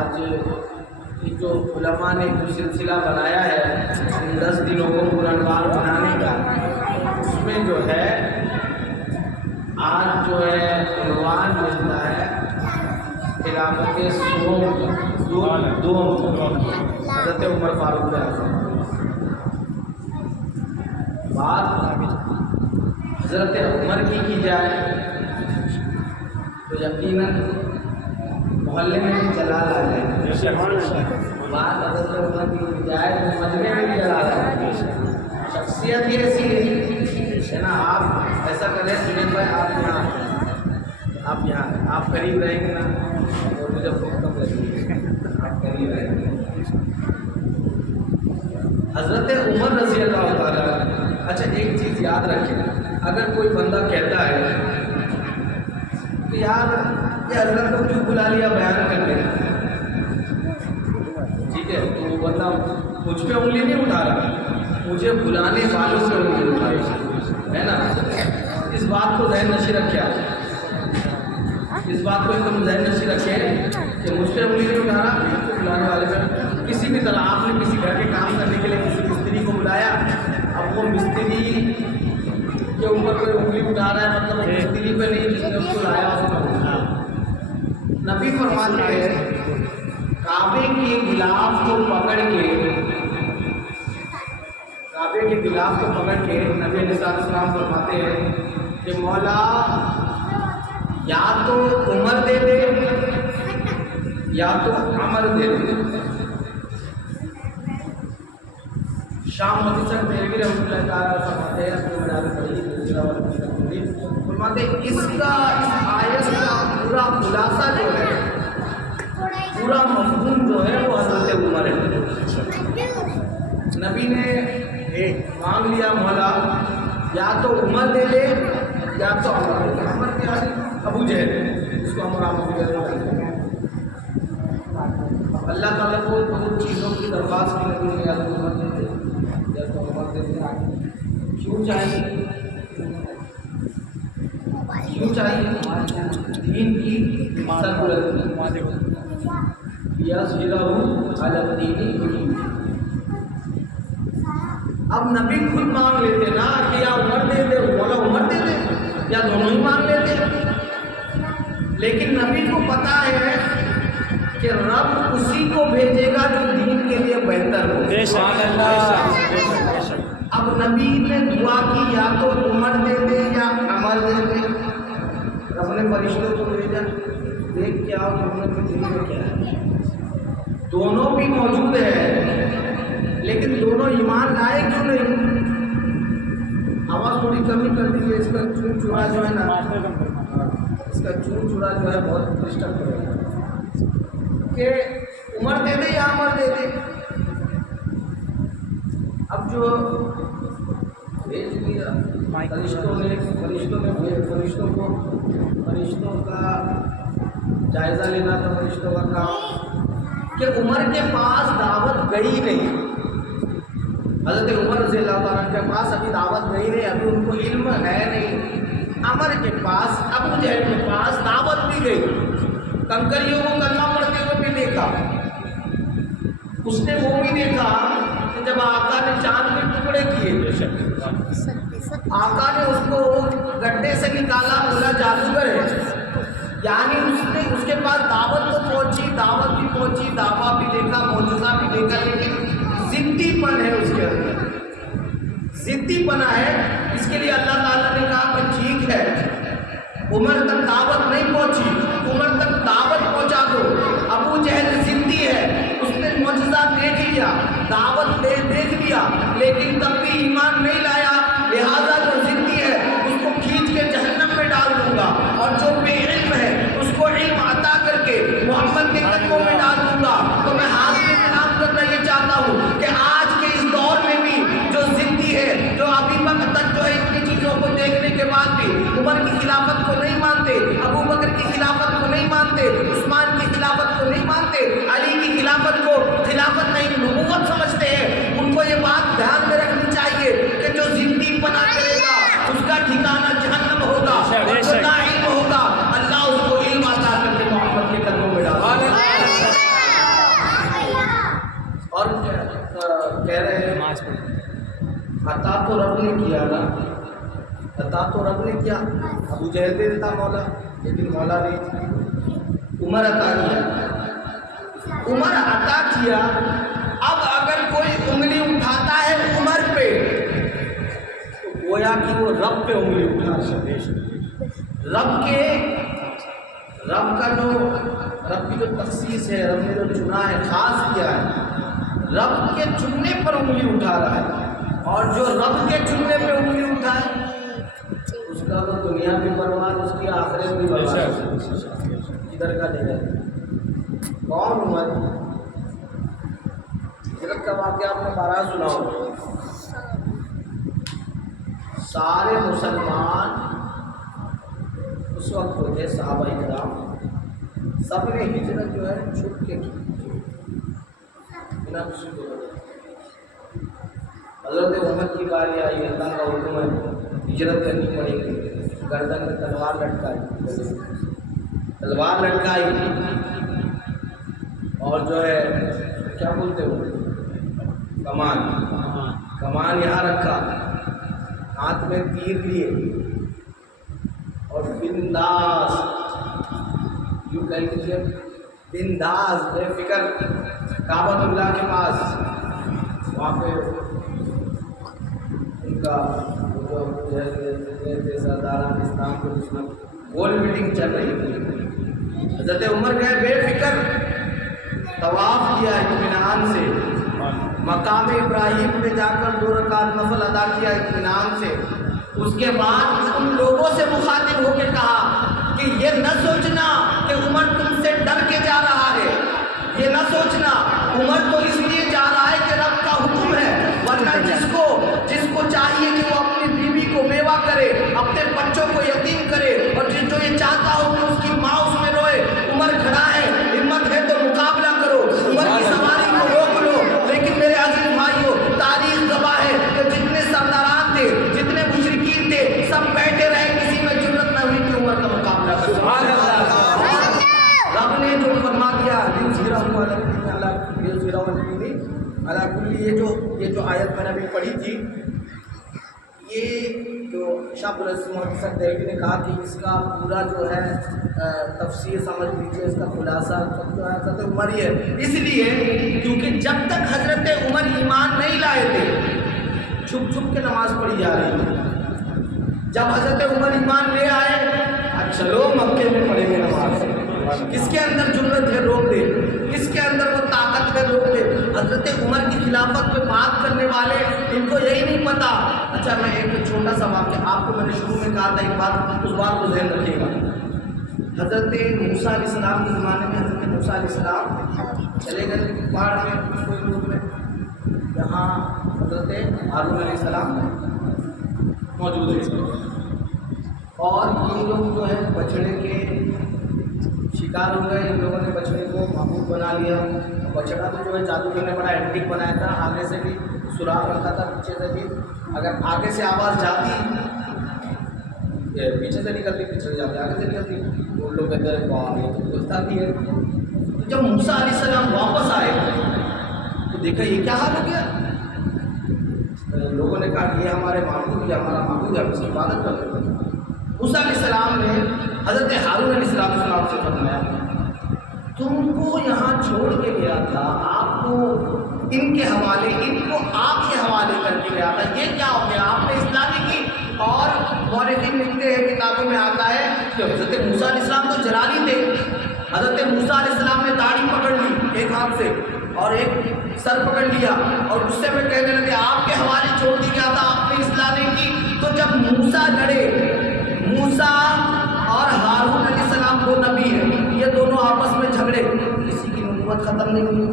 آج جو علماء نے جو سلسلہ بنایا ہے ان 10 دنوں کو قرآن پاک بنانے کا، اس میں جو ہے آج جو ہے عنوان ملتا ہے خلافت سوم دوم حضرت عمر فاروق اعظم۔ بات حضرت عمر کی جائے تو یقیناً محلے میں بھی جلال آ جائے، بات حضرت عمر کی جائے تو مجمع میں بھی جلال آ جائے۔ شخصیت ہی ایسی ہے نا، آپ ایسا کریں سنیل بھائی، آپ یہاں آپ قریب رہیں گے نا تو مجھے بہت کم لگے گی، آپ قریب رہیں گے۔ حضرت عمر رضی اللہ تعالیٰ، اچھا ایک چیز یاد رکھیں، اگر کوئی بندہ کہتا ہے کہ یار یہ حضرت کو کیوں بلا لیا بیان کرنے، ٹھیک ہے، تو وہ بندہ مجھ پہ انگلی نہیں اٹھا رہا، مجھے بلانے والوں سے انگلی اٹھائی ہے نا۔ اس بات کو ذہن نشی رکھے، اس بات کو ایک دم ذہن نشی رکھے کہ مجھ پہ انگلی نہیں اٹھا رہا، بلانے والے پہ کسی بھی طرح آپ نے کسی گھر کے کام کرنے کے لیے کسی مستری کو بلایا، اب وہ مستری کے اوپر کوئی انگلی اٹھا رہا ہے، مطلب وہ مستری پہ نہیں جس نے اس کو لایا اس کو اٹھا۔ نبی فرماتے ہیں کعبے کے غلاف کو پکڑ کے، کعبے کے غلاف کو پکڑ کے نبی علیہ السلام فرماتے ہیں کہ مولا یا تو عمر دے دے یا تو عمر دے دے۔ شام مدرسہ میرے رحمۃ اللہ تعالیٰ فرماتے ہیں فرماتے اس کا اس آیت کا پورا خلاصہ جو ہے، پورا مفہوم جو ہے وہ حضرت عمر ہے۔ نبی نے مانگ لیا مولا یا تو عمر دے دے یا تو عمر دے دے۔ عمر کیا ہے؟ ابو جہل، اس کو عمر ابو جہل کہتے ہیں۔ اللہ تعالیٰ کو بہت چیزوں کی درخواست کی نبی نے یا تو عمر دے دے یا تو عمر دے دے۔ کیوں چاہیے؟ کیوں چاہیے؟ دین کی سربلندی، یظہرہ علی الدین کلہ۔ اب نبی خود مانگ لیتے نا کہ یا عمر دے دے، مولا عمر دے دے، یا دونوں ہی مانگ لیتے، لیکن نبی کو پتا ہے کہ رب اسی کو بھیجے گا جو دین کے لیے بہتر ہو۔ سبحان اللہ۔ اب نبی نے دعا کی یا تو عمر دے دے یا عمر دے دے، رب نے فرشتوں کو بھیجا، دیکھ کیا کیا ہے، دونوں بھی موجود ہے، لیکن دونوں ایمان لائے کیوں نہیں؟ آواز تھوڑی کمی کر دیجیے، اس کا چون چورا جو ہے نا، اس کا چون چورا جو ہے بہت ڈسٹرب کرے گا کہ عمر دے دے یا عمر دے دے۔ اب جو بھیج دیا فرشتوں کا جائزہ لینا تھا، فرشتوں کا کام کہ عمر کے پاس دعوت گئی نہیں، حضرت عمر رضی اللہ تعالیٰ کے پاس ابھی دعوت گئی نہیں، ابھی ان کو علم ہے نہیں۔ عمر کے پاس، ابو جہل کے پاس دعوت بھی گئی، کنکریوں کو کلمہ پڑھتے ہوئے بھی دیکھا، اس نے وہ بھی دیکھا کہ جب آقا نے چاند کے ٹکڑے کیے، آقا نے اس کو گڈھے سے نکالا، بولا جادوگر ہے، یعنی اس کے پاس دعوت تو پہنچی، دعوت بھی پہنچی، دعویٰ بھی دیکھا، معجزہ بھی دیکھا، لیکن ضدی پن ہے اس کے اندر، ضدی پنا ہے۔ اس کے لیے اللہ تعالیٰ نے کہا کہ ٹھیک ہے، عمر تک دعوت نہیں پہنچی، عمر تک دعوت پہنچا دو۔ ابو جہل ضدی ہے، اس نے معجزہ دیکھ لیا، دعوت دیکھ لیا، لیکن تب بھی ایمان نہیں لایا، لہذا جو ضدی ہے اس کو کھینچ کے جہنم میں ڈال دوں گا، اور جو بے علم ہے اس کو علم عطا کر کے محمد کے قدموں میں ڈال دوں گا۔ تو میں حاضر اعلان کرنا یہ چاہتا ہوں کہ آج کے اس دور میں بھی جو ضدی ہے، جو ابھی وقت تک جو ہے اتنی چیزوں کو دیکھنے کے بعد بھی عمر کی خلافت کو نہیں مانتے، عطا تو رب نے کیا نا، عطا تو رب نے کیا. ابو جہل دے دیتا مولا، لیکن مولا نے عمر عطا کیا. عمر عطا کیا. اب اگر کوئی انگلی اٹھاتا ہے عمر پہ تو گویا کہ وہ رب پہ انگلی اٹھا ہے. رب کی جو تخصیص ہے، رب نے جو چنا ہے، خاص کیا ہے، رب کے چننے پر انگلی اٹھا رہا ہے. اور جو رب کے چننے پہ انگلی اٹھائے اس کا تو دنیا بھی برباد، اس کی آخرت بھی برباد. ادھر کا لے جائے کون عمر؟ ہجرت کا واقعہ آپ نے بارہ سنا ہو. سارے مسلمان اس وقت ہوتے صحابہ کرام، سب نے ہجرت جو ہے چھپ کے کی بنا کسی کو. حضرت عمر کی باری آئی، اللہ کا حکم ہے ہجرت کرنی پڑے گی. گردن میں تلوار لٹکائی اور جو ہے کیا بولتے ہو، کمان یہاں رکھا، ہاتھ میں تیر لیے اور بنداس، یوں کہہ لیجیے بنداس بے فکر کعبۃ اللہ کے پاس، وہاں پہ ان کا سرداران اسلام کے دشمن گول میٹنگ چل رہی تھی. حضرت عمر گئے بے فکر، طواف کیا اطمینان سے، مقام ابراہیم پہ جا کر 2 رکعت نفل ادا کیا اطمینان سے. اس کے بعد ان لوگوں سے مخاطب ہو کے کہا کہ یہ نہ سوچنا کہ عمر تم سے ڈر کے جا رہا ہے، یہ نہ سوچنا عمر تو اس لیے جا رہا ہے کہ رب کا حکم ہے، ورنہ جس کو چاہیے کہ وہ اپنی بیوی کو بیوہ کرے، اپنے بچوں کو یتیم کرے، اور جو یہ چاہتا ہو کہ اس کی ماں اس میں روئے. عمر کھڑا ہے، ہمت ہے تو مقابلہ کرو، عمر کی سواری کو روک لو. لیکن میرے عزیز بھائیوں، تاریخ گواہ ہے کہ جتنے سرداران تھے، جتنے مشرکین تھے، سب بیٹھے رہے، کسی میں جرت نہ ہوئی کہ عمر کا مقابلہ کرے. رب نے جو فرما دیا یہ جو آیت میں نے ابھی پڑھی تھی، یہ جو شاہ محمد دہلوی نے کہا کہ اس کا پورا جو ہے تفسیر سمجھ لیجیے، اس کا خلاصہ سب جو ہے حضرت عمر ہی ہے. اس لیے کیونکہ جب تک حضرت عمر ایمان نہیں لائے تھے چھپ چھپ کے نماز پڑھی جا رہی تھی. جب حضرت عمر ایمان لے آئے، چلو مکے میں پڑھیں گے نماز. کس کے اندر جرت ہے روک دے، کس کے اندر وہ طاقت ہے روک دے. حضرت عمر کی خلافت پہ بات کرنے والے ان کو یہی نہیں پتا. اچھا میں ایک چھوٹا سا واقعہ آپ کو میں نے شروع میں کہا تھا، ایک بات اس بات کو ذہن رکھیے گا. حضرت موسیٰ علیہ السلام کے زمانے میں حضرت موسیٰ علیہ السلام چلے گئے پہاڑ میں کوئی دور میں، جہاں حضرت ہارون علیہ السلام موجود ہے. اور یہ لوگ جو ہے بچڑے کے شکار ہو گئے. ان لوگوں نے بچڑے کو معبود بنا لیا. بچڑا تو جو ہے جادوگر نے بڑا اینٹک بنایا تھا، آگے سے بھی سوراخ رکھا تھا، پیچھے سے بھی. اگر آگے سے آواز جاتی، پیچھے سے نکلتی، پیچھے سے جاتی، آگے سے نکلتی، وہ لوگ کہتے ہیں واہ یہ تو گفتہ بھی ہے. جب موسیٰ علیہ السلام واپس آئے تو دیکھا یہ کیا حال ہو گیا. لوگوں نے کہا یہ ہمارے معبود، یہ ہمارا معبود ہے، ہم اس کی عبادت کرتے ہیں. موسیٰ علیہ السلام نے حضرت ہارون علیہ السلام سے فرمایا تم کو یہاں چھوڑ کے گیا تھا، آپ کو ان کے حوالے، ان کو آپ کے حوالے کر کے گیا تھا، یہ کیا ہو گیا؟ آپ نے اسلامی کی. اور مورخین لکھتے ہیں، کتابوں میں آتا ہے کہ حضرت موسیٰ علیہ السلام تو جلالی تھے. حضرت موسیٰ علیہ السلام نے داڑھی پکڑ لی ایک ہاتھ سے اور ایک سر پکڑ لیا اور غصے میں کہنے لگے آپ کے حوالے چھوڑ دی گیا تھا، آپ نے اصلاح نہیں کی. تو جب موسیٰ لڑے، موسیٰ اور ہارون علیہ السلام وہ نبی ہیں، یہ دونوں آپس میں جھگڑے، کسی کی نبوت ختم نہیں ہوئی.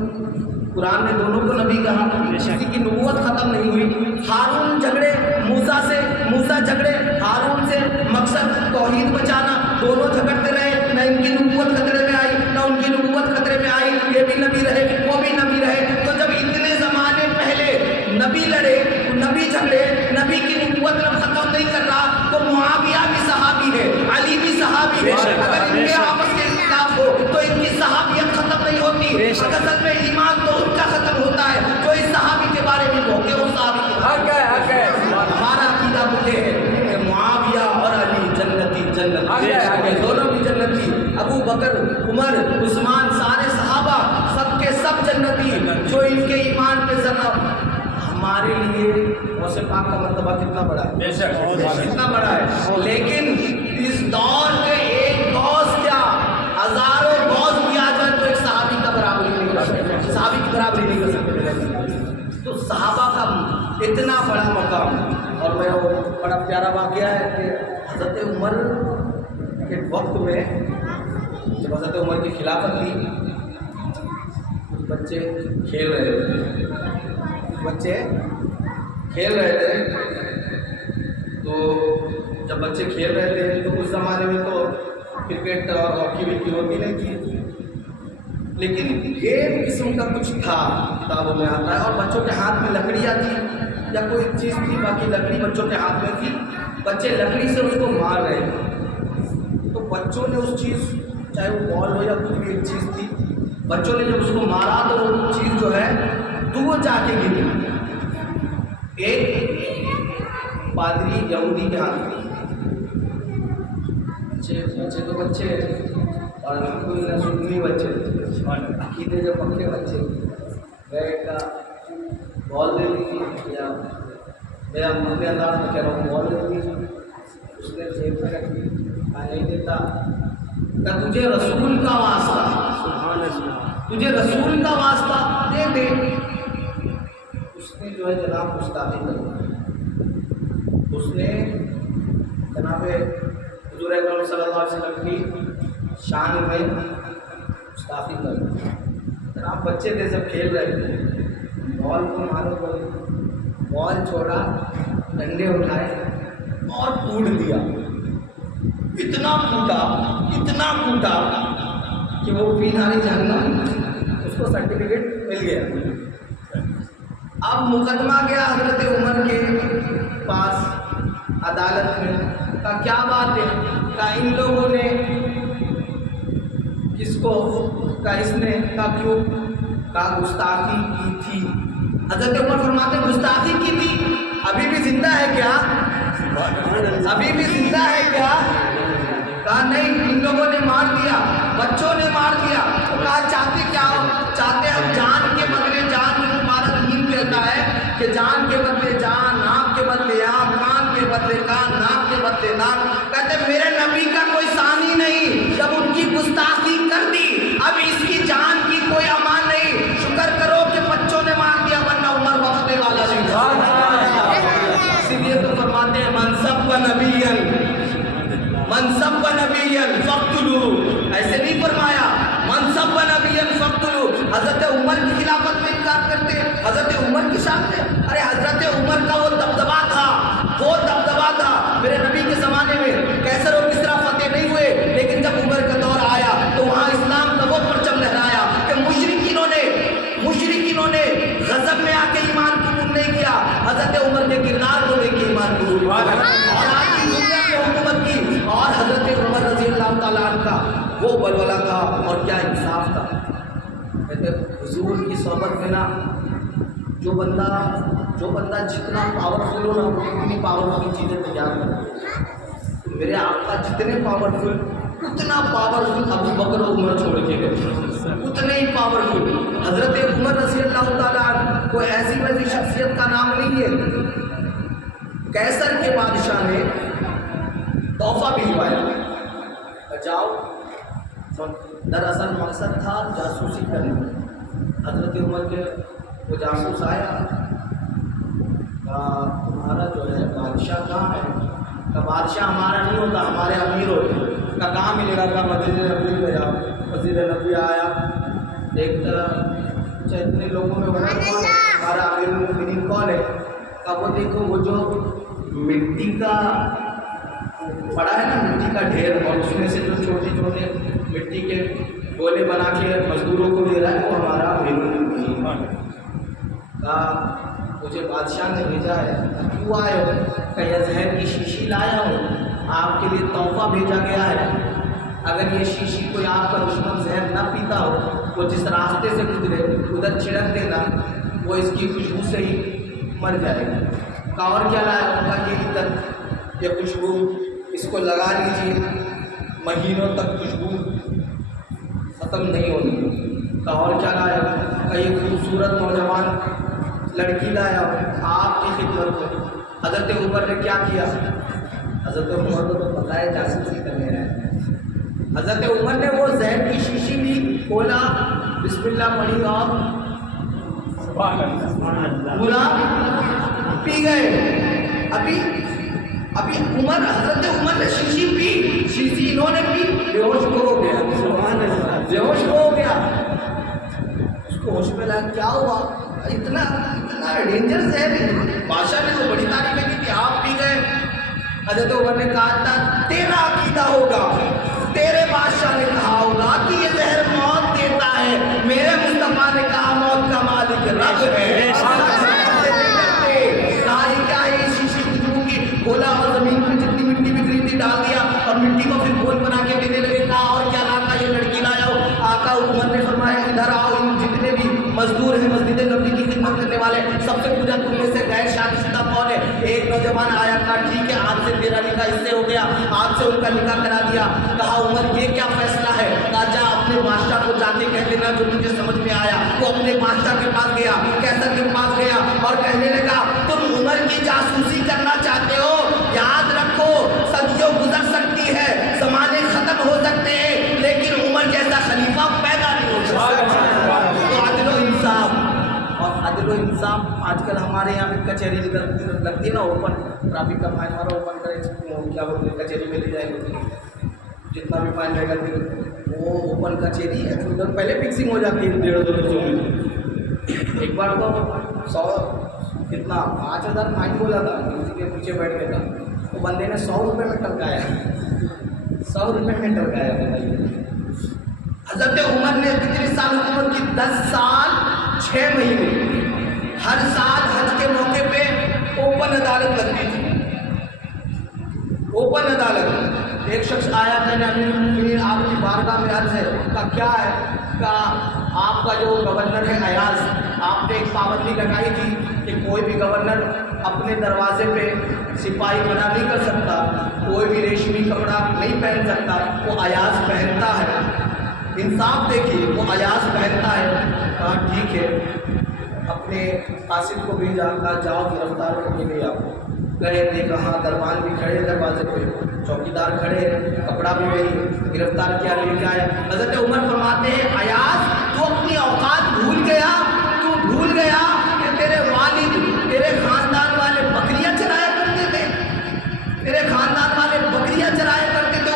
قرآن نے دونوں کو نبی کہا، کسی کی نبوت ختم نہیں ہوئی. ہارون جھگڑے موسیٰ سے، موسیٰ جھگڑے ہارون سے، مقصد توحید بچانا. دونوں جھگڑتے رہے، نہ ان کی نبوت خطرے میں آئی نہ ان کی نبوت خطرے میں آئی. یہ بھی نبی رہے، وہ بھی نبی رہے. تو جب اتنے زمانے پہلے نبی لڑے، نبی جھگڑے، نبی کی نبوت ختم نہیں کر رہا، تو معاویہ بھی صحابی ہے، علی بھی صحابی ہے. اگر ان کے آپس کے اختلاف ہو تو ان کی صحابیت ختم نہیں ہوتی. اصل میں ایمان تو ان کا ختم ہوتا ہے جو اس صحابی کے بارے میں ہو کہ وہ صحابی ہمارے لیے غوث پاک کا مرتبہ کتنا بڑا ہے، بے شک کتنا بڑا ہے، لیکن اس دور کے ایک غوث کیا ہزاروں غوث کیا جائے تو ایک صحابی کا برابری نہیں کر سکتے، صحابی کی برابری نہیں کر سکتے۔ تو صحابہ کا اتنا بڑا مقام، اور میں وہ بڑا پیارا واقعہ ہے کہ حضرت عمر کے وقت میں جب حضرت عمر کی خلافت تھی، کچھ بچے کھیل رہے تھے، تو جب بچے کھیل رہے تھے تو اس زمانے میں تو کرکٹ اور ہاکی وکی ہوتی نہیں تھی، لیکن گیم قسم کا کچھ تھا، کتابوں میں آتا ہے، اور بچوں کے ہاتھ میں لکڑیاں تھی یا کوئی چیز تھی، باقی لکڑی بچوں کے ہاتھ میں تھی، بچے لکڑی سے اس کو مار رہے تھے، تو بچوں نے اس چیز، چاہے وہ بال ہو یا کوئی بھی ایک چیز تھی، بچوں نے جب اس کو مارا تو وہ چیز جو ہے دور جا کے گری، ایک پادری یہودی کے ہاتھ میں، بچے تو بچے اور الحمدللہ سنی بچے، عقیدے جو پکے بچے، گئے کا بال دے دی، یا میرا اپنے انداز میں کہہ رہا ہوں بال دے دی، اس نے جیب میں رکھ دی، نہیں دیتا کہ تجھے رسول کا واسطہ، تجھے رسول کا واسطہ دے دے، اس نے جو ہے جناب گستاخی کر دی، اس نے جناب حضور اکرم صلی اللہ علیہ وسلم کی شان میں گستاخی کر دی۔ جناب بچے تھے، سب کھیل رہے تھے، بال کو مارو بال چھوڑا، ڈنڈے اٹھائے اور کوٹ دیا، اتنا کوٹا کہ وہ فی ناری جہنم، اس کو سرٹیفکیٹ مل گیا۔ اب مقدمہ گیا حضرت عمر کے پاس عدالت میں، کہا کیا بات ہے، کہا ان لوگوں نے کس کو، کہا اس نے، کہا کیوں، کہا گستاخی کی تھی۔ حضرت عمر فرماتے گستاخی کی تھی، ابھی بھی زندہ ہے کیا، ابھی بھی زندہ ہے کیا، کہا نہیں، ان لوگوں نے مار دیا، بچوں نے مار دیا، تو کہا چاہتے کیا ہو، چاہتے ہم جان کے بدلے جان، جو تمہارا دین کہتا ہے کہ جان کے بدلے جان، آنکھ کے بدلے آنکھ، کان کے بدلے کان، ناک کے بدلے ناک، کہتے میرے نبی کا کوئی ثانی نہیں، جب ان کی گستاخی کر دی اب اس کی جان کی کوئی امان نہیں، شکر کرو کہ بچوں نے مار دیا ورنہ عمر بخشنے والا نہیں۔ اسی لیے تو فرماتے ہیں منصب و نبیًا فاقتلوہ، ایسے نہیں فرمایا منصب و نبیًا فاقتلوہ۔ حضرت عمر کی خلافت میں انکار کرتے، حضرت عمر کی شان میں، ارے حضرت عمر کا وہ دبدبا تھا میرے نبی کے زمانے میں، کیسر و کسریٰ فتح نہیں ہوئے، لیکن جب عمر کا دور آیا تو وہاں اسلام کا وہ پرچم لہرایا کہ مشرکینوں نے غضب میں آ کے ایمان قبول نہیں کیا، حضرت عمر کے کردار کو دیکھ کے ایمان قبول کیا، اور آج کی دنیا میں حکومت کی، اور حضرت عمر رضی اللہ تعالیٰ عنہ کا وہ بلولا تھا اور کیا انصاف تھا۔ کہتے حضور کی صحبت میں نا جو بندہ جتنا پاورفل ہو نا اتنی پاورفل چیزیں تیار کرتے، میرے آقا جتنے پاورفل اتنا پاورفل ابو بکر و عمر چھوڑ کے گئے، اتنے ہی پاورفل حضرت عمر رضی اللہ تعالیٰ عنہ، کوئی ایسی ویسی شخصیت کا نام نہیں ہے، کیسر کے بادشاہ نے تحفہ بھجوایا، جاؤ، دراصل مقصد تھا جاسوسی کرنا، حضرت عمر کے وہ جاسوس آیا، تمہارا جو ہے بادشاہ کہاں ہے، کہ بادشاہ ہمارا نہیں ہوتا، ہمارے امیر ہوتے ہیں، کا کہاں ملے گا، کا مسجد نبوی میں جاؤ، مسجد نبوی آیا، دیکھتا اچھا اتنے لوگوں میں ہونا کون ہے، ہمارا امیر المومنین کون ہے، کہ وہ دیکھو وہ جو مٹی کا پڑا ہے نا، مٹی کا ڈھیر، اور اس میں سے جو چھوٹے چھوٹے مٹی کے گولے بنا کے مزدوروں کو دے رہا ہے، وہ ہمارا امیر المومنین ہے۔ کہا مجھے بادشاہ نے بھیجا ہے، کیوں آئے ہو، کہ یہ زہر کی شیشی لایا ہوں، آپ کے لیے تحفہ بھیجا گیا ہے، اگر یہ شیشی کوئی آپ کا دشمن زہر نہ پیتا ہو، وہ جس راستے سے گزرے ادھر چھڑک دینا، وہ اس کی خوشبو سے ہی مر جائے گا۔ کہا اور کیا لایا ہوگا، یہ عطر، یہ خوشبو، اس کو لگا لیجیے، مہینوں تک خوشبو ختم نہیں ہوگی۔ کہا اور کیا لایا، کہ یہ خوبصورت نوجوان لڑکی لایا آپ کی خدمت میں. حضرت عمر نے کیا کیا؟ حضرت عمر کو تو پتہ ہے جاسوسی کرنے رہے ہیں. حضرت عمر نے وہ زہر کی شیشی بھی کھولا, بسم اللہ پڑھی اور پورا پی گئے. ابھی حضرت عمر نے شیشی پی, شیشی انہوں نے پی, بےہوش ہو گیا. بےہوش ہو گیا. اس کو ہوش میں لگا کیا ہوا, اتنا ڈینجر زہر ہے. بادشاہ نے تو بڑی تعریفیں کی تھی, آپ پی گئے. حضرت عمر نے کہا تھا تیرا عقیدہ ہوگا, تیرے بادشاہ نے کہا ہوگا کہ یہ زہر موت دیتا ہے, میرے مصطفیٰ نے کہا موت کا مالک رب ہے. کیا ہے اس شیشے کی کھولا اور زمین پہ جتنی مٹی بکھری تھی ڈال دیا اور مٹی کو پھر گول بنا کے دینے لگے. کہا اور کیا لاتا, یہ لڑکی لایا ہو. آقا حکومت نے فرمایا ادھر آؤ, ان جتنے بھی مزدور ہیں مسجد نبوی کی خدمت کرنے والے سب سے پوچھا تم میں سے غیر شادی شدہ کون ہے. ایک نوجوان آیا, کہا ٹھیک ہے آج سے تیرا نکاح اس سے ہو گیا, آج سے ان کا نکاح کرا دیا. کہا عمر یہ کیا فیصلہ ہے؟ کہا جا اپنے بادشاہ کو جا کے کہہ دینا جو تجھے سمجھ میں آیا. وہ اپنے بادشاہ کے پاس گیا, کیسر کے پاس گیا اور کہنے لگا تم عمر کی جاسوسی کرنا چاہتے ہو, یاد رکھو صدیوں گزر سکتی ہے, زمانے ختم ہو سکتے ہیں, لیکن عمر جیسا خلیفہ پیدا نہیں ہو سکتا. تو عدل و انصاف, اور عدل و انصاف آج کل ہمارے یہاں بھی کچہری لگتی ہے نا, اوپن ٹرافک کا فائن ہمارا اوپن کرے کیا بولتے ہیں کچہری میں لے جائیں گے, جتنا بھی فائن رہے گا وہ اوپن کچہری ہے. پہلے فکسنگ ہو جاتی ہے 150-200 میں. ایک بار تو 100 کتنا 5000 فائن بولا تھا, کسی کے پیچھے بیٹھ گیا تھا, تو بندے نے 100 روپے میں ٹرکایا, 100 روپے میں ٹرکایا. حضرت عمر نے کتنے سال حکومت کی؟ 10 سال 6 مہینے. ہر سال حج کے موقع پہ اوپن عدالت لگتی تھی, اوپن عدالت. ایک شخص آیا, میں نے امیر المومنین آپ کی بارگاہ میں عرض ہے. کہا کیا ہے؟ کہا آپ کا جو گورنر ہے ایاز, آپ نے ایک پابندی لگائی تھی کہ کوئی بھی گورنر اپنے دروازے پہ سپاہی منع نہیں کر سکتا, کوئی بھی ریشمی کپڑا نہیں پہن سکتا, وہ ایاز پہنتا ہے. انصاف دیکھیے, وہ ایاز پہنتا ہے. کہا ٹھیک ہے, اپنے قاصد کو بھی جاؤ گرفتار کر کے لے آؤ. گئے, دیکھا ہاں دربان بھی کھڑے دروازے پہ, چوکیدار کھڑے, کپڑا بھی وہی, گرفتار کیا, لے کے آیا. حضرت عمر فرماتے ہیں ایاز تو اپنی اوقات بھول گیا, تو بھول گیا کہ تیرے والد تیرے خاندان والے بکریاں چرایا کرتے تھے, تیرے خاندان والے بکریاں چرایا کرتے تھے.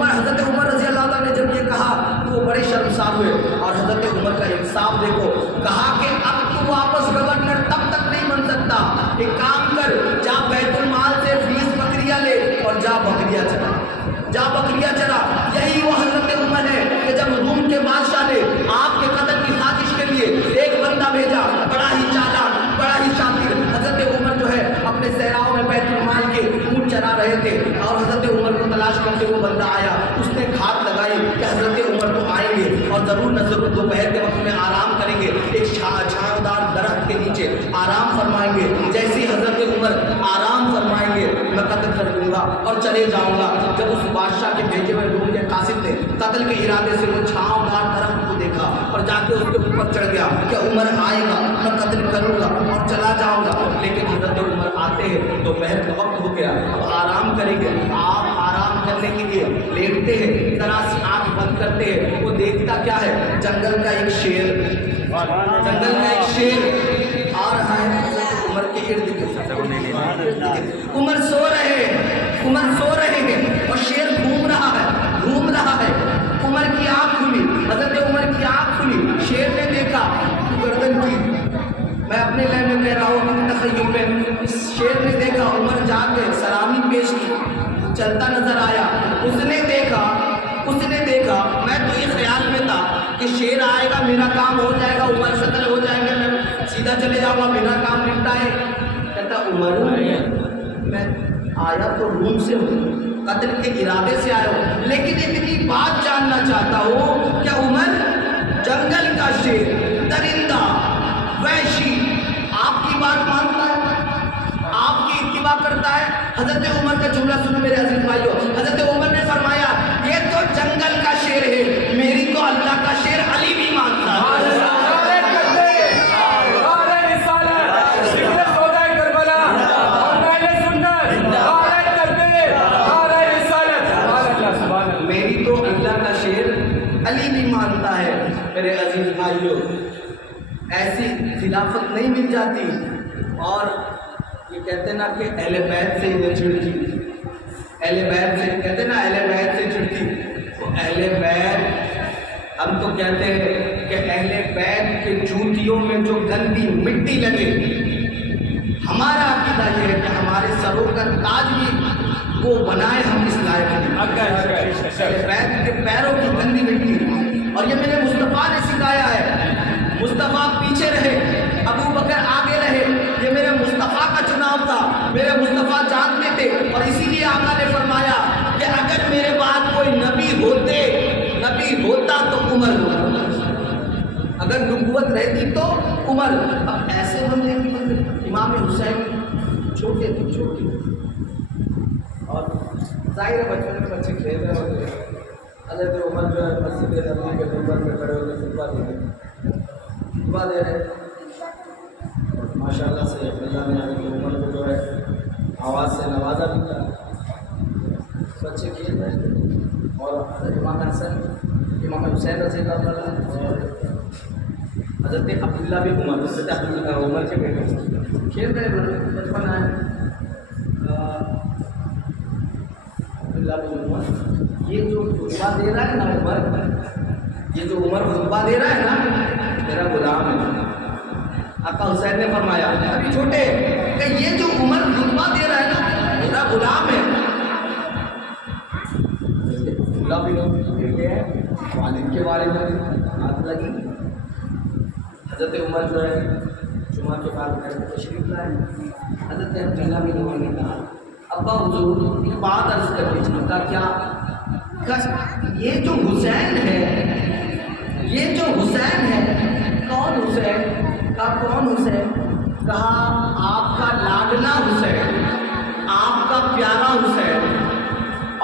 حضرت عمر رضی اللہ عنہ نے جب یہ کہا تو وہ بڑے شرمسار ہوئے. اور حضرت عمر کا انصاف دیکھو, کہا کہ اب تو واپس گورنر تب تک نہیں بن سکتا, ایک کام کر, جا بیت المال سے 20 بکریاں لے اور جا بکریاں چرا, جا بکریاں چرا. یہی وہ حضرت عمر ہے کہ جب روم کے بادشاہ نے آپ کے قتل کی سازش کے لیے ایک بندہ بھیجا, بڑا ہی چالاک, بڑا ہی شاطر. حضرت عمر جو ہے اپنے صحراؤں میں بیت المال کے اونٹ چرا رہے تھے, اور حضرت عمر کو تلاش کر کے وہ بندہ آیا. اس نے کھاد لگائی کہ حضرت عمر تو آئیں گے اور ضرور نہ ضرور دوپہر کے وقت میں آرام کریں گے, ایک چھاؤں دار درخت کے نیچے آرام فرمائیں گے. جیسے حضرت عمر آرام فرمائیں گے میں قتل کر دوں گا اور چلے جاؤں گا. جب اس بادشاہ کے بھیجے ہوئے روم کے قاصد نے قتل کے ارادے سے وہ چھاؤں دار درخت کو دیکھا اور جا کے اس کے اوپر چڑھ گیا کہ عمر آئے گا میں قتل کروں گا اور چلا جاؤں گا. لیکن حضرت عمر آتے ہیں, دوپہر کا وقت ہو گیا, اب آرام کریں گے. آپ آرام کرنے کے لیے لیٹتے ہیں, ذرا سی آنکھ بند کرتے ہیں, وہ دیکھتا کیا ہے, جنگل کا ایک شیر, جنگل کا ایک شیر آ رہا ہے حضرت عمر کے ارد گرد. عمر سو رہے ہیں اور شیر گھوم رہا ہے. عمر کی آنکھ کھلی, حضرت عمر کی آنکھ کھلی, شیر نے دیکھا, گردن کی, میں اپنے لئے میں کہہ رہا ہوں اپنے تخیل میں, اس شیر نے دیکھا, عمر جا کے سلامی پیش کی, چلتا نظر آیا. اس نے دیکھا, میں تو یہ خیال میں تھا کہ شیر آئے گا میرا کام ہو جائے گا, عمر قتل ہو جائیں گے, میں سیدھا چلے جاؤں گا, میرا کام نپٹائے. کہتا عمر میں آیا تو روم سے ہوں, قتل کے ارادے سے آیا ہوں, لیکن اتنی بات جاننا چاہتا ہوں کہ عمر جنگل کا شیر, درندہ, وحشی, آپ کی بات مانتا ہے, آپ کی اتباع کرتا ہے. حضرت عمر کا جملہ سنو میرے عزیز بھائیو. حضرت عمر نے فرمایا یہ تو جنگل کا شیر ہے, میری تو اللہ کا شیر علی بھی مانتا ہے. میرے عزیز بھائیوں، ایسی خلافت نہیں مل جاتی۔ اور یہ کہتے نا کہ اہل بیت سے یہ چڑھتی، اہل بیت سے کہتے نا اہل بیت سے چڑھتی، تو اہل بیت ہم تو کہتے ہیں کہ اہل بیت کے جوتیوں میں جو گندی مٹی لگے، ہمارا عقیدہ یہ ہے کہ ہمارے سروں کا تاج بھی وہ بنائے ہم اس لائق نہیں۔ اہل بیت کے پیروں کی گندی مٹی، اور یہ میرے مصطفیٰ نے سکھایا ہے۔ مصطفیٰ پیچھے رہے، ابو بکر آگے رہے، یہ میرے مصطفیٰ کا چناؤ تھا، میرے مصطفیٰ جانتے تھے، اور اسی لیے آقا نے فرمایا کہ اگر میرے بعد کوئی نبی ہوتا تو عمر ہوتا، اگر نبوت رہتی تو عمر۔ اب ایسے بندے امام حسین چھوٹے تھے، اور ظاہر ہے بچے کھیل رہے ہوتے ہیں، حضرت عمر جو ہے مسجد نبوی کے منبر پہ کھڑے ہوتے خطبہ دے رہے، ماشاء اللہ سے اللہ نے حضرت عمر کو جو ہے آواز سے نوازا بھی تھا، بچے کھیل رہے تھے، اور حضرت امام حسین رضی اللہ تعالیٰ اور حضرت عبداللہ بن عمر، حضرت عمر کے بیٹے کھیل رہے، بچپن آئے عبداللہ بن عمر، یہ جو خطبہ دے رہا ہے نا عمر، یہ جو عمر خطبہ دے رہا ہے نا میرا غلام ہے۔ آقا حسین نے فرمایا ابھی چھوٹے کہ یہ جو عمر خطبہ دے رہا ہے نا میرا غلام ہے۔ عبداللہ بن عمر بیٹے ہیں، والد کے بارے میں بات لگی، حضرت عمر جو ہے جمعہ کے بعد گھر میں تشریف لائے، حضرت عبداللہ بن عمر نے کہا ابا حضور ایک بات عرض کرنی چاہتا، کیا یہ جو حسین ہے کون حسین؟ کہا کون حسین؟ کہا آپ کا لاڈلا حسین، آپ کا پیارا حسین،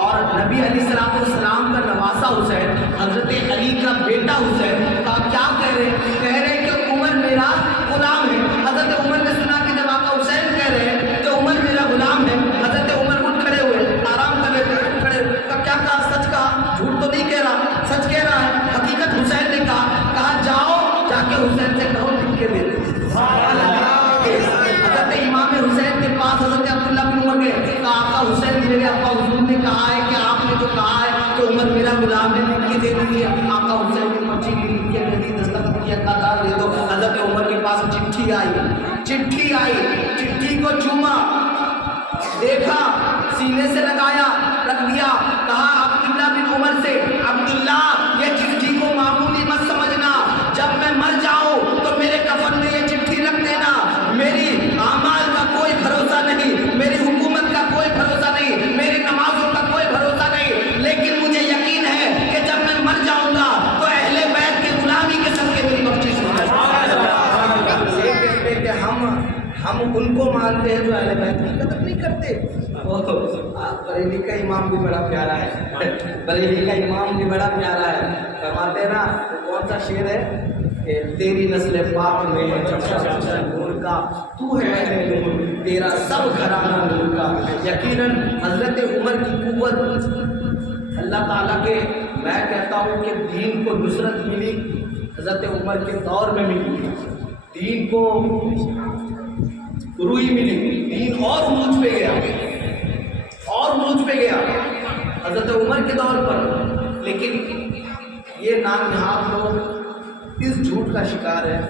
اور نبی علیہ السلام کا نواسا حسین، حضرت علی کا بیٹا حسین۔ کہا کیا کہہ رہے کہ عمر میرا غلام ہے۔ حضرت عمر نے سنا کہ جب آقا حسین کہہ رہے ہیں کہ عمر میرا غلام ہے، حضرت عمر اٹھ کھڑے ہوئے، آرام کر رہے تھے، کھڑے کیا کہا؟ سچ کہا، جھوٹ تو نہیں کہہ رہا، سچ کہہ رہا ہے، حقیقت حسین نے کہا جاؤ جا کے حسین سے کہو لکھ کے دے دے۔ حضرت امام حسین کے پاس حضرت عبداللہ بن عمر گئے، کہا آقا حسین میرے ابا حضور نے کہا ہے کہ آپ نے جو کہا ہے کہ عمر میرا غلام ہے، لکھ کے دے دیجیے۔ آقا حسین نے پرچی لکھ کے دے دی، دستخط کیا، کہا دے دو۔ حضرت عمر کے پاس چٹھی آئی، چٹھی کو چوما، دیکھا، سینے سے لگایا، رکھ دیا، کہا عبداللہ بن عمر سے عبداللہ یہ چٹھی کو معمولی مت سمجھنا، جب میں مر جاؤں تو میرے کفن میں یہ چٹھی رکھ دینا، میری اعمال کا کوئی بھروسہ نہیں، میری حکومت کا کوئی بھروسہ نہیں، میری نمازوں کا کوئی بھروسہ نہیں، لیکن مجھے یقین ہے کہ جب میں مر جاؤں گا تو اہل بیت کی غلامی کے صدقے میری بخشش ہو جائے کہ ہم ان کو مانتے ہیں جو اہل بیت کی قدر نہیں کرتے۔ بریلی کا امام بھی بڑا پیارا ہے، فرماتے ہیں نا کون سا شعر ہے کہ تیری نسل پاک میں نور کا تو ہے نور، تیرا سب گھرانہ نور کا۔ یقیناً حضرت عمر کی قوت اللہ تعالیٰ کے، میں کہتا ہوں کہ دین کو نصرت ملی حضرت عمر کے دور میں ملی، دین کو روئی ملی، دین اور عروج پہ گیا حضرت عمر کے دور پر۔ لیکن یہ نام نہاد لوگ اس جھوٹ کا شکار ہے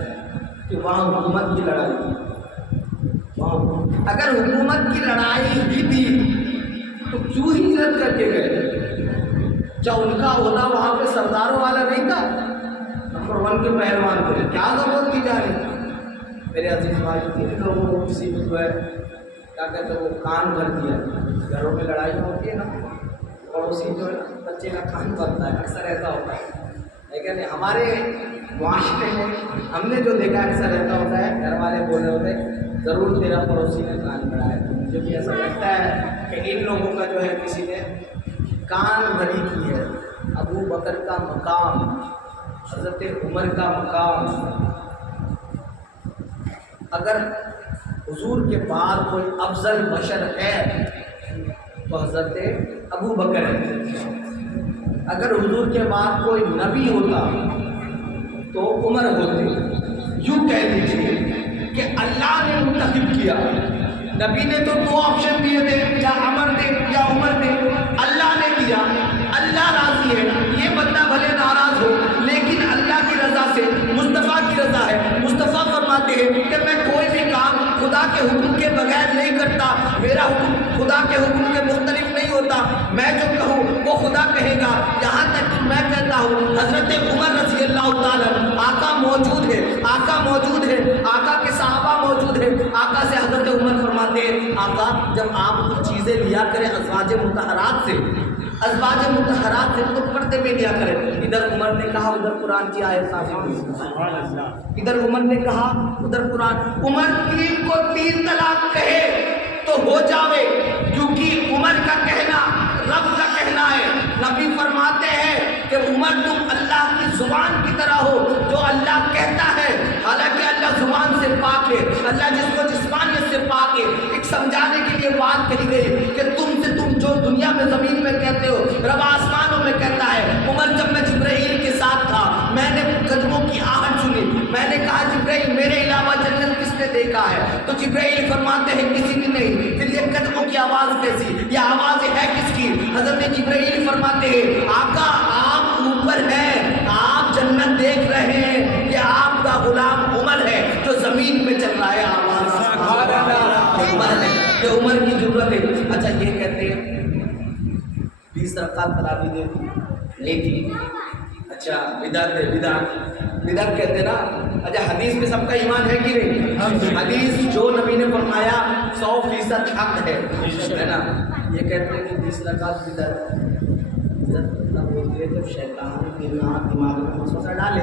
کہ وہاں حکومت کی لڑائی تھی، اگر حکومت کی لڑائی ہی تھی تو کیوں ہجرت کر کے گئے؟ جب ان کا عہدہ وہاں پہ سرداروں والا نہیں تھا، نمبر 1 کے پہلوان تھے، کیا ضرورت کی جا رہی؟ میرے عزیز بھائی، ان لوگوں کو کسی بھی جو ہے کیا کہتے ہیں وہ کان بھر دیا، گھروں میں لڑائی ہوتی ہے نا، پڑوسی جو ہے بچے کا کان بھرتا ہے، اکثر ایسا ہوتا ہے، لیکن ہمارے معاشرے میں ہم نے جو دیکھا اکثر ایسا ہوتا ہے، گھر والے بول رہے ہوتے ہیں ضرور تیرا پڑوسی نے کان بھرا ہے۔ مجھے بھی ایسا لگتا ہے کہ ان لوگوں کا جو ہے کسی نے کان بھری کی ہے۔ ابو بکر کا مقام، حضرت عمر کا مقام، اگر حضور کے بعد کوئی افضل بشر ہے تو حضرت ابو بکر ہے، اگر حضور کے بعد کوئی نبی ہوتا عمر ہوتے. یوں کہہ دیجیے کہ اللہ نے منتخب کیا. نبی نے تو دو آپشن دیے تھے, یا عمر دے یا عمر دے. اللہ نے دیا, اللہ راضی ہے. یہ بندہ بھلے ناراض ہو لیکن اللہ کی رضا سے, مصطفیٰ کی رضا ہے. مصطفیٰ فرماتے ہیں کہ میں کوئی بھی کام خدا کے حکم کے بغیر نہیں کرتا. میرا حکم خدا کے حکم کے مختلف نہیں ہوتا. میں جو کہوں وہ خدا کہے گا. یہاں تک کہ میں کہتا ہوں حضرت عمر رضی اللہ تعالیٰ, آقا موجود ہے, آقا موجود ہے, آقا کے صحابہ موجود ہے. آقا سے حضرت عمر فرماتے ہیں آقا جب آپ کچھ چیزیں لیا کریں ازواج مطہرات سے, ازواج مطہرات سے تو پردے میں لیا کریں. ادھر عمر نے کہا ادھر قرآن کی آیت نازل ہوئی. ادھر عمر نے کہا ادھر قرآن. عمر 3 کو 3 طلاق کہے تو ہو جاوے, کیونکہ عمر کا کہنا رب کا کہنا ہے. نبی فرماتے ہیں کہ عمر تم اللہ کی زبان کی طرح ہو, جو اللہ کہتا ہے. حالانکہ اللہ زبان سے پاک ہے, اللہ جس کو جسمانیت سے پاک ہے. ایک سمجھانے کے لیے بات کہی گئی کہ تم جو دنیا میں زمین میں کہتے ہو رب آسمانوں میں کہتا ہے. عمر جب میں جبرائیل کے ساتھ تھا میں نے قدموں کی آہٹ سنی. میں نے کہا جبرائیل میرے علاوہ جنت کس نے دیکھا ہے؟ تو جبرائیل فرماتے ہیں کسی نے نہیں. پھر یہ قدموں کی آواز کیسی, یہ آواز ہے کس کی؟ حضرت جبرائیل فرماتے ہیں آقا آپ اوپر ہیں, آپ جنت دیکھ رہے ہیں, یہ آپ کا غلام عمر ہے جو زمین پہ چل رہا ہے. آواز عمر ہے, یہ عمر کی ضرورت ہے. اچھا یہ کہتے ہیں 20 رکعت تراویح دے نہیں تھی. اچھا بدعت ہے, بدعت کہتے ہیں نا. اچھا حدیث میں سب کا ایمان ہے کہ نہیں؟ حدیث جو نبی نے فرمایا 100% حق ہے نا. یہ کہتے ہیں کہ 20 رکعت بدعت بولتے ہیں جب شیطان دماغ میں وسوسہ ڈالے,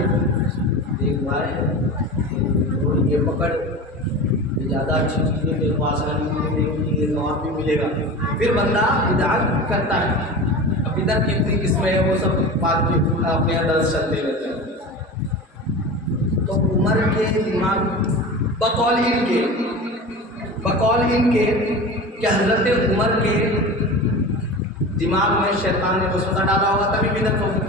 ایک بار یہ پکڑ زیادہ اچھی چیزیں میرے کو آسانی ملے گی, یہ ثواب بھی ملے گا, پھر بندہ بدعت کرتا ہے. اب بدعت کتنی قسمیں ہیں وہ سب بات اپنے اندر چلتے رہتے ہیں. تو عمر کے دماغ بقول ان کے کہ حضرت عمر کے دماغ میں شیطان نے وسوسہ ڈالا ہوگا تبھی بدعت ہوگی.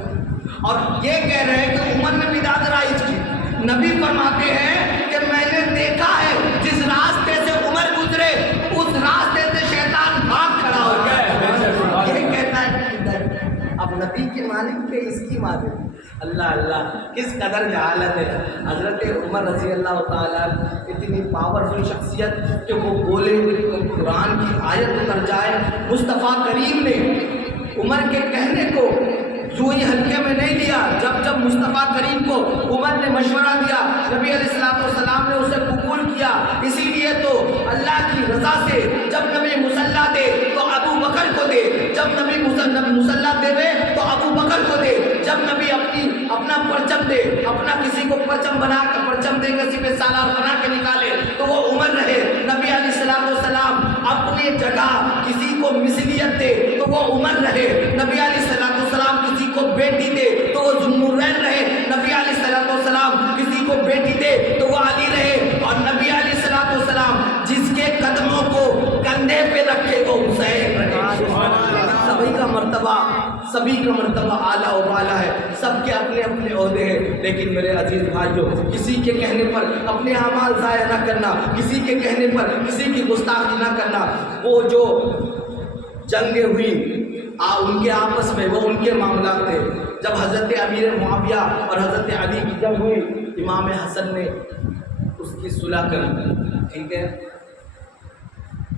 اور یہ کہہ رہے ہیں کہ عمر نے بدعت رائج کی. نبی فرماتے ہیں کہ میں نے دیکھا ہے جس راستے سے عمر گزرے اس راستے سے شیطان بھاگ کھڑا ہو گیا. یہ کہتا ہے اب نبی کے مالک کے اس کی مالک. اللہ اللہ کس قدر جہالت ہے. حضرت عمر رضی اللہ تعالیٰ اتنی پاورفل شخصیت کہ وہ بولے قرآن کی آیت اتر جائے. مصطفیٰ کریم نے عمر کے کہنے کو یوں ہی ہلکے میں نہیں لیا. جب مصطفیٰ کریم کو عمر نے مشورہ دیا نبی علیہ السلام نے اسے قبول کیا. اسی لیے تو اللہ کی رضا سے جب نبی مصلح دے تو ابو بکر کو دے, جب نبی مصلح دے تو ابو بکر کو دے, جب نبی اپنا پرچم دے, اپنا کسی کو پرچم بنا کر پرچم دے کسی پہ سالار بنا کے نکالے تو وہ عمر رہے. نبی علیہ السلام اپنے جگہ کسی کو مثلیت دے تو وہ عمر رہے. نبی علیہ السلام کسی کو بیٹی دے تو وہ ذوالنورین رہے. نبی علیہ السلام کسی کو بیٹی دے تو وہ علی رہے. اور نبی علیہ السلام جس کے قدموں کو کندھے پہ رکھے وہ حسین رہے. سبھی کا مرتبہ اعلیٰ و بالا ہے, سب کے اپنے اپنے عہدے ہیں. لیکن میرے عزیز بھائیوں کسی کے کہنے پر اپنے اعمال ضائع نہ کرنا, کسی کے کہنے پر کسی کی گستاخی نہ کرنا. وہ جو جنگیں ہوئی ان کے آپس میں وہ ان کے معاملات تھے. جب حضرت امیر معاویہ اور حضرت علی کی جنگ ہوئی امام حسن نے اس کی صلح کر لی. ٹھیک ہے,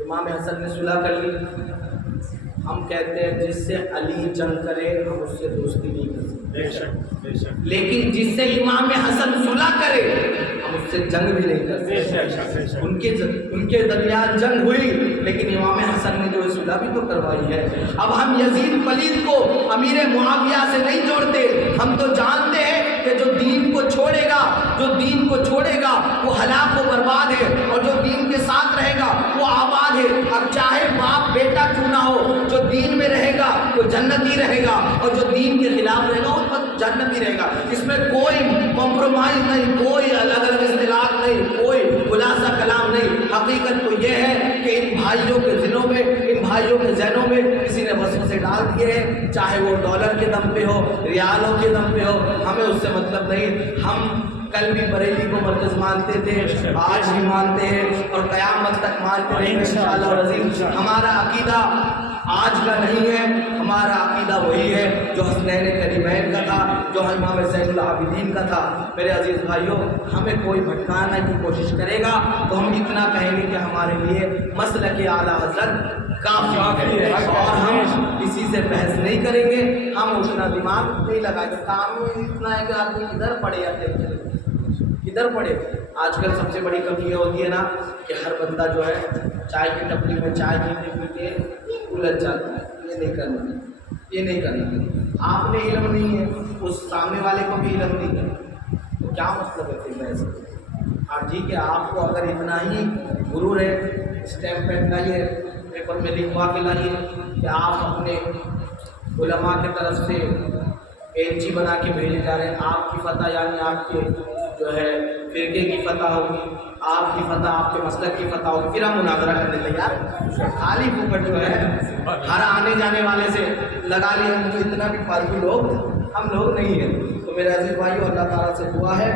امام حسن نے صلح کر لی. ہم کہتے ہیں جس سے علی جنگ کرے ہم اس سے دوستی نہیں کر سکتے, لیکن جس سے امام حسن صلح کرے ہم اس سے جنگ بھی نہیں کر سکتے. ان کے درمیان جنگ ہوئی لیکن امام حسن نے جو صلح بھی تو کروائی ہے. اب ہم یزید پلید کو امیر معاویہ سے نہیں جوڑتے. ہم تو جانتے ہیں کہ جو دین کو چھوڑے گا وہ ہلاک و برباد ہے, اور جو دین کے ساتھ رہے گا وہ آباد ہے. اب چاہے باپ بیٹا کیوں نہ ہو, جو دین میں رہے گا وہ جنتی رہے گا, اور جو دین کے خلاف رہے گا وہ جنتی رہے گا. اس میں کوئی کمپرومائز نہیں, کوئی الگ الگ اصطلاح نہیں, کوئی خلاصہ کلام نہیں. حقیقت تو یہ ہے کہ ان بھائیوں کے دلوں میں, ان بھائیوں کے ذہنوں میں کسی نے وسوسے ڈال دیے ہیں, چاہے وہ ڈالر کے دم پہ ہو, ریالوں کے دم پہ ہو, ہمیں اس سے مطلب نہیں. ہم کل بھی بریلی کو مرکز مانتے تھے، آج بھی مانتے ہیں اور قیامت تک مانتے رہیں گے انشاءاللہ العزیز۔ ہمارا عقیدہ آج کا نہیں ہے، ہمارا عقیدہ وہی ہے جو حسنین کریمین کا تھا، جو امام زین العابدین کا تھا۔ میرے عزیز بھائیوں، ہمیں کوئی بھٹکانے کی کوشش کرے گا تو ہم اتنا کہیں گے کہ ہمارے لیے مسلک اعلیٰ حضرت کافی ہے، اور ہم کسی سے بحث نہیں کریں گے، ہم اتنا دماغ نہیں لگائیں گے۔ قانون اتنا ہے کہ آدمی ادھر پڑے یا ادھر پڑے۔ آج کل سب سے بڑی کمی یہ ہوتی ہے نا کہ ہر بندہ جو ہے چائے کی ٹپری میں چائے پیتے پیتے الجھ جاتا ہے۔ یہ نہیں کرنا، یہ نہیں کرنا۔ آپ نے علم نہیں ہے، اس سامنے والے کو بھی علم نہیں ہے، تو کیا مطلب ہے پھر ایسے؟ ہاں ٹھیک ہے، آپ کو اگر اتنا ہی غرور ہے، اسٹیمپ پین لائیے، پیپر میں لکھوا کے لائیے کہ آپ اپنے علماء کی طرف سے ایلچی بنا کے بھیجے جا رہے ہیں، آپ کی فتح یعنی آپ کے جو ہے فرقے کی فتح ہوگی، آپ کی فتح آپ کے مسلک کی فتح ہوگی، پھر ہم مناظرہ کرنے تیار۔ خالی پھوکٹ جو ہے ہر آنے جانے والے سے لگا لیے، ہم کو اتنا بھی فالتو لوگ ہم لوگ نہیں ہیں۔ تو میرے عزیز بھائیو، اللہ تعالیٰ سے دعا ہے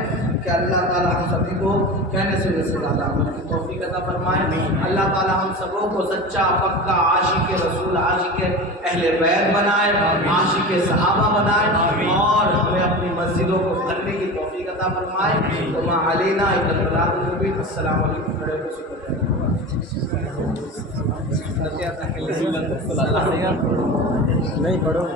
کہ اللہ تعالیٰ ہم سبھی کو کہنے سے زیادہ عمل کی توفیق عطا فرمائے۔ اللہ تعالیٰ ہم سبوں کو سچا پکا عاشق رسول، عاشق اہل بیت بنائے، عاشق صحابہ بنائے، اور ہمیں اپنی مسجدوں کو بھرنے کی توفیق عطا فرمائے۔ وما علینا الا البلاغ المبین۔ السلام علیکم۔ نہیں پڑھو۔